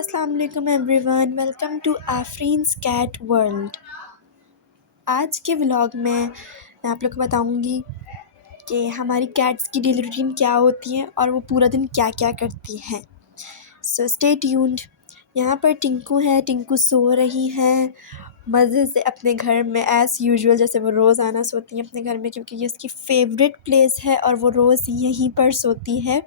अस्सलाम वालेकुम everyone, welcome to Afreen's cat world. आज के व्लॉग में मैं आप लोग को बताऊंगी कि हमारी कैट्स की डेली रूटीन क्या होती है और वो पूरा दिन क्या क्या करती हैं। So stay tuned. यहाँ पर टिंकू है, टिंकू सो रही है मज़े से अपने घर में एज़ यूजुअल, जैसे वो रोज़ आना सोती हैं अपने घर में, क्योंकि ये उसकी फेवरेट प्लेस है और वो रोज़ यहीं पर सोती है।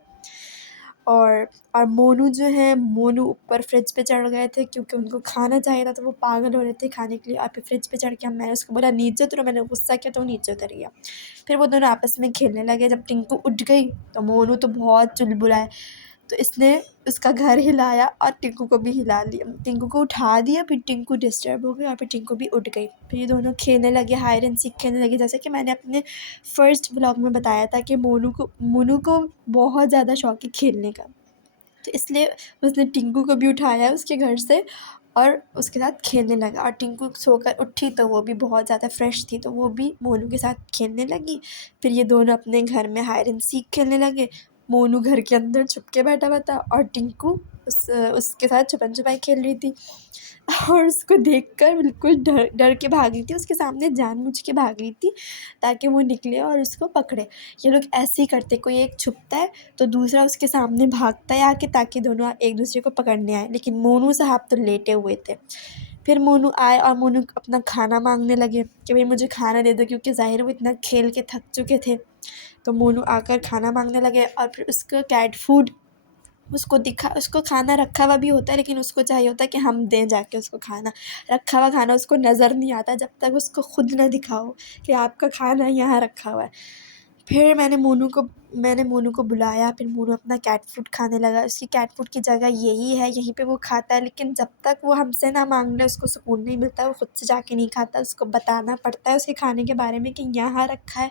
और मोनू जो है, मोनू ऊपर फ्रिज पे चढ़ गए थे क्योंकि उनको खाना चाहिए था, तो वो पागल हो रहे थे खाने के लिए। और फिर फ्रिज पे चढ़ के मैंने उसको बोला नीचे उतरो, मैंने गुस्सा किया तो वो नीचे उतर गया। फिर वो दोनों आपस में खेलने लगे। जब टिंकू उठ गई तो मोनू तो बहुत चुलबुलाए, तो इसने उसका घर हिलाया और टिंकू को भी हिला लिया, टिंकू को उठा दिया। फिर टिंकू डिस्टर्ब हो गई और फिर टिंकू भी उठ गई। फिर ये दोनों खेलने लगे, हाइड एंड सीक खेलने लगे। जैसे कि मैंने अपने फर्स्ट व्लॉग में बताया था कि मोनू को बहुत ज़्यादा शौक है खेलने का, तो इसलिए उसने टिंकू को भी उठाया उसके घर से और उसके साथ खेलने लगा। और टिंकू सोकर उठी तो वो भी बहुत ज़्यादा फ्रेश थी, तो वो भी मोनू के साथ खेलने लगी। फिर ये दोनों अपने घर में हाइड एंड सीक खेलने लगे। मोनू घर के अंदर छुप के बैठा हुआ था और टिंकू उसके साथ छुपन छुपाई खेल रही थी। और उसको देखकर बिल्कुल डर डर के भाग रही थी, उसके सामने जानबूझ के भाग रही थी ताकि वो निकले और उसको पकड़े। ये लोग ऐसे ही करते, कोई एक छुपता है तो दूसरा उसके सामने भागता है आके, ताकि दोनों एक दूसरे को पकड़ने आए। लेकिन मोनू साहब तो लेटे हुए थे। फिर मोनू आए और मोनू अपना खाना मांगने लगे कि भाई मुझे खाना दे दो, क्योंकि ज़ाहिर वो इतना खेल के थक चुके थे। तो मोनू आकर खाना मांगने लगे और फिर उसका कैट फूड उसको खाना रखा हुआ भी होता है, लेकिन उसको चाहिए होता है कि हम दें जाके उसको खाना। रखा हुआ खाना उसको नज़र नहीं आता जब तक उसको खुद ना दिखाओ कि आपका खाना यहाँ रखा हुआ है। फिर मैंने मोनू को बुलाया। फिर मोनू अपना कैट फूड खाने लगा। उसकी कैट फूड की जगह यही है, यहीं पे वो खाता है, लेकिन जब तक वो हमसे ना मांग ले उसको सुकून नहीं मिलता। वो खुद से जाके नहीं खाता, उसको बताना पड़ता है उसके खाने के बारे में कि यहाँ रखा है।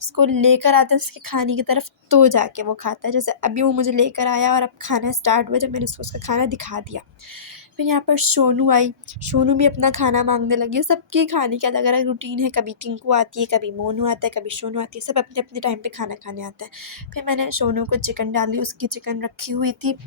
उसको लेकर आते हैं उसके खाने की तरफ, तो जाके वो खाता है। जैसे अभी वो मुझे लेकर आया और अब खाना स्टार्ट हुआ, जब मैंने उसको उसका खाना दिखा दिया। फिर यहाँ पर सोनू आई, सोनू भी अपना खाना मांगने लगी। सबकी खाने की अलग अलग रूटीन है, कभी टिंकू आती है, कभी मोनू आता है, कभी सोनू आती है, सब अपने अपने टाइम पे खाना खाने आते हैं। फिर मैंने सोनू को चिकन डाली, उसकी चिकन रखी हुई थी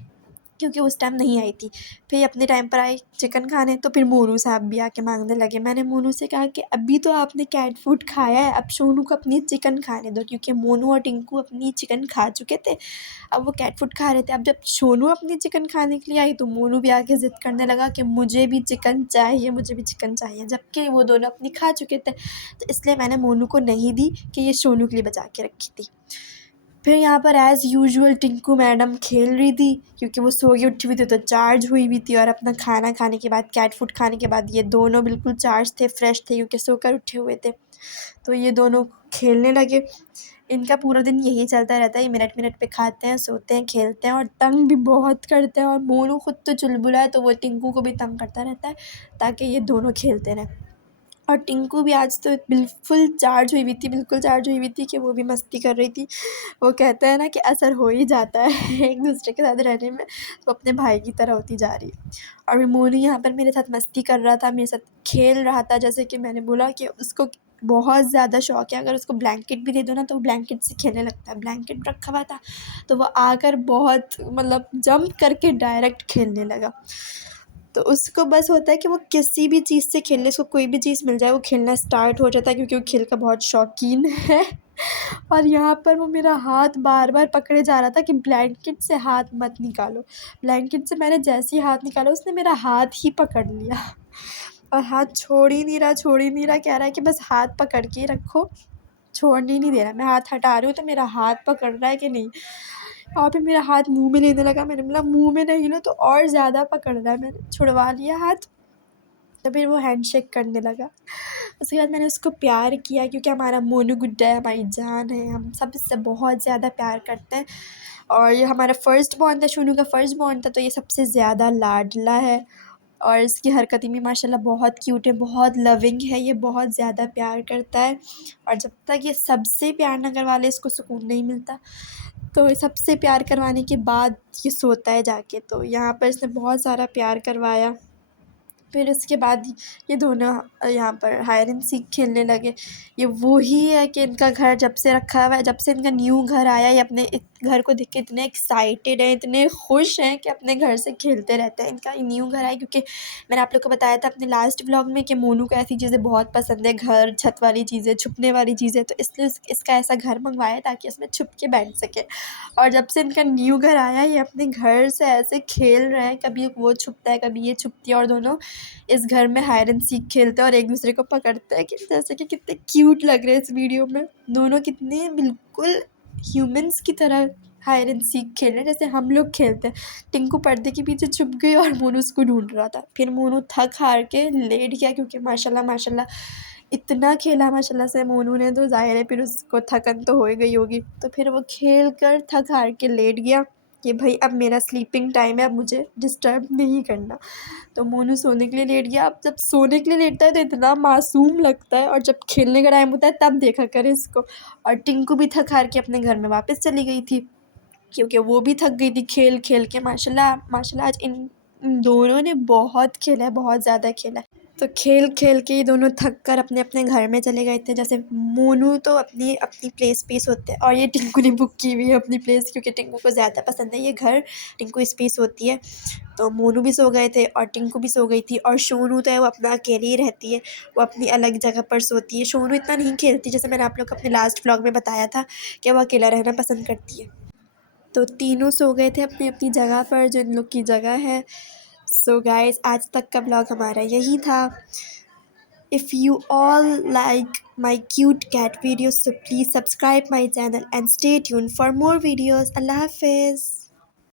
क्योंकि उस टाइम नहीं आई थी। फिर अपने टाइम पर आई चिकन खाने, तो फिर मोनू साहब भी आके मांगने लगे। मैंने मोनू से कहा कि अभी तो आपने कैट फूड खाया है, अब सोनू को अपनी चिकन खाने दो, क्योंकि मोनू और टिंकू अपनी चिकन खा चुके थे, अब वो कैट फूड खा रहे थे। अब जब सोनू अपनी चिकन खाने के लिए आई तो मोनू भी आके ज़िद करने लगा कि मुझे भी चिकन चाहिए, मुझे भी चिकन चाहिए, जबकि वो दोनों अपनी खा चुके थे। तो इसलिए मैंने मोनू को नहीं दी कि ये सोनू के लिए बचा के रखी थी। फिर यहाँ पर एज़ यूजुअल टिंकू मैडम खेल रही थी, क्योंकि वो सो के उठी हुई थी तो चार्ज हुई हुई थी। और अपना खाना खाने के बाद, कैट फूड खाने के बाद, ये दोनों बिल्कुल चार्ज थे, फ्रेश थे, क्योंकि सोकर उठे हुए थे। तो ये दोनों खेलने लगे। इनका पूरा दिन यही चलता रहता है, ये मिनट मिनट पे खाते हैं, सोते हैं, खेलते हैं और तंग भी बहुत करते हैं। और मोनू खुद तो चुलबुला है, तो वो टिंकू को भी तंग करता रहता है ताकि ये दोनों खेलते रहें। और टिंकू भी आज तो बिल्कुल चार्ज हुई हुई थी, बिल्कुल चार्ज हुई हुई थी कि वो भी मस्ती कर रही थी। वो कहते हैं ना कि असर हो ही जाता है एक दूसरे के साथ रहने में, तो अपने भाई की तरह होती जा रही है। और मोनू यहाँ पर मेरे साथ मस्ती कर रहा था, मेरे साथ खेल रहा था। जैसे कि मैंने बोला कि उसको बहुत ज़्यादा शौक है, अगर उसको ब्लैंकेट भी दे दो ना तो वो ब्लैंकेट से खेलने लगता है। ब्लैंकेट रखा हुआ था तो वो आकर बहुत मतलब जंप करके डायरेक्ट खेलने लगा। तो उसको बस होता है कि वो किसी भी चीज़ से खेल ले, उसको कोई भी चीज़ मिल जाए वो खेलना स्टार्ट हो जाता है, क्योंकि वो खेल का बहुत शौकीन है। और यहाँ पर वो मेरा हाथ बार बार पकड़े जा रहा था कि ब्लैंकेट से हाथ मत निकालो। ब्लैंकेट से मैंने जैसे ही हाथ निकाला उसने मेरा हाथ ही पकड़ लिया और हाथ छोड़ ही नहीं रहा, छोड़ ही नहीं रहा। कह रहा है कि बस हाथ पकड़ के रखो, छोड़ने ही नहीं दे रहा। मैं हाथ हटा रही हूँ तो मेरा हाथ पकड़ रहा है कि नहीं। और फिर मेरा हाथ मुँह में लेने लगा। मैंने बोला मुँह में नहीं लो, तो और ज़्यादा पकड़ रहा है। मैंने छुड़वा लिया हाथ, तो फिर वो हैंडशेक करने लगा। उसके बाद मैंने उसको प्यार किया, क्योंकि हमारा मोनू गुड्डा है, हमारी जान है, हम सब इससे बहुत ज़्यादा प्यार करते हैं। और ये हमारा फर्स्ट बॉर्न था, शूनू का फर्स्ट बॉर्न था, तो ये सबसे ज़्यादा लाडला है। और इसकी हरकतें भी माशाल्लाह बहुत क्यूट है, बहुत लविंग है, ये बहुत ज़्यादा प्यार करता है। और जब तक ये सबसे प्यार ना करवा ले इसको सुकून नहीं मिलता। तो सबसे प्यार करवाने के बाद ये सोता है जाके। तो यहाँ पर इसने बहुत सारा प्यार करवाया। फिर उसके बाद ये दोनों यहाँ पर हाइड एंड सीक खेलने लगे। ये वही है कि इनका घर जब से रखा हुआ है, जब से इनका न्यू घर आया, ये अपने घर को देख के इतने एक्साइटेड हैं, इतने खुश हैं कि अपने घर से खेलते रहते हैं। इनका न्यू घर है, क्योंकि मैंने आप लोग को बताया था अपने लास्ट व्लॉग में कि मोनू को ऐसी चीज़ें बहुत पसंद है, घर, छत वाली चीज़ें, छुपने वाली चीज़ें, तो इसलिए इसका ऐसा घर मंगवाया ताकि उसमें छुप के बैठ सके। और जब से इनका न्यू घर आया, ये अपने घर से ऐसे खेल रहे हैं, कभी वो छुपता है, कभी ये छुपती है, और दोनों इस घर में हाइड एंड सीक खेलते हैं और एक दूसरे को पकड़ते हैं। कि जैसे कि कितने क्यूट लग रहे हैं इस वीडियो में। दोनों कितने बिल्कुल ह्यूमंस की तरह हाइड एंड सीक खेल रहे हैं, जैसे हम लोग खेलते हैं। टिंकू पर्दे के पीछे छुप गई और मोनू उसको ढूंढ रहा था। फिर मोनू थक हार के लेट गया, क्योंकि माशाल्लाह माशाल्लाह इतना खेला माशाल्लाह से मोनू ने, तो ज़ाहिर है फिर उसको थकन तो हो ही गई होगी। तो फिर वो खेल कर थक हार के लेट गया कि भाई अब मेरा स्लीपिंग टाइम है, अब मुझे डिस्टर्ब नहीं करना। तो मोनू सोने के लिए लेट गया। अब जब सोने के लिए लेटता है तो इतना मासूम लगता है, और जब खेलने का टाइम होता है तब देखा करे इसको। और टिंकू भी थक हार के अपने घर में वापस चली गई थी, क्योंकि वो भी थक गई थी खेल खेल के। माशाल्लाह माशाल्लाह आज इन दोनों ने बहुत खेला है, बहुत ज़्यादा खेला है। तो खेल खेल के ये दोनों थक कर अपने अपने घर में चले गए थे। जैसे मोनू तो अपनी अपनी प्लेस पे सोते हैं, और ये टिंकू ने बुक की हुई है अपनी प्लेस, क्योंकि टिंकू को ज़्यादा पसंद है ये घर, टिंकू स्पेस होती है। तो मोनू भी सो गए थे और टिंकू भी सो गई थी। और सोनू तो है वो अपना अकेली ही रहती है, वो अपनी अलग जगह पर सोती है। सोनू इतना नहीं खेलती, जैसे मैंने आप लोग को अपने लास्ट व्लॉग में बताया था कि वो अकेला रहना पसंद करती है। तो तीनों सो गए थे अपनी अपनी जगह पर, जो इन लोग की जगह है। सो गाइस, आज तक का व्लॉग हमारा यही था। If you all like my cute cat videos, so please subscribe my channel and stay tuned for more videos. Allah Hafiz.